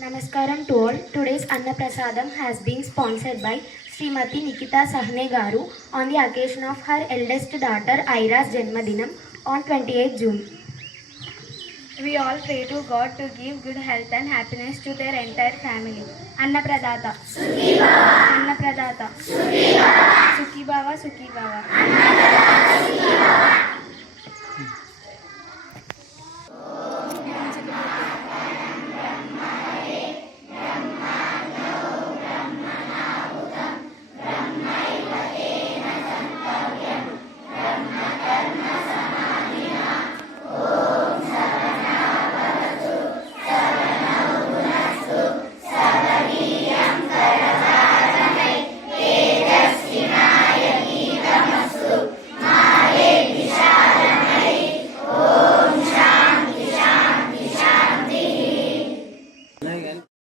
Namaskaram to all. Today's Anna Prasadam has been sponsored by Srimati Nikita Sahne Garu on the occasion of her eldest daughter Aira's Janmadinam on 28th June. We all pray to God to give good health and happiness to their entire family. Anna Pradata. Sukhi Bhava. Anna Pradata. Sukhi Bhava. Sukhi Bhava. Sukhi Bhava. Anna Pradata. Sukhi Bhava.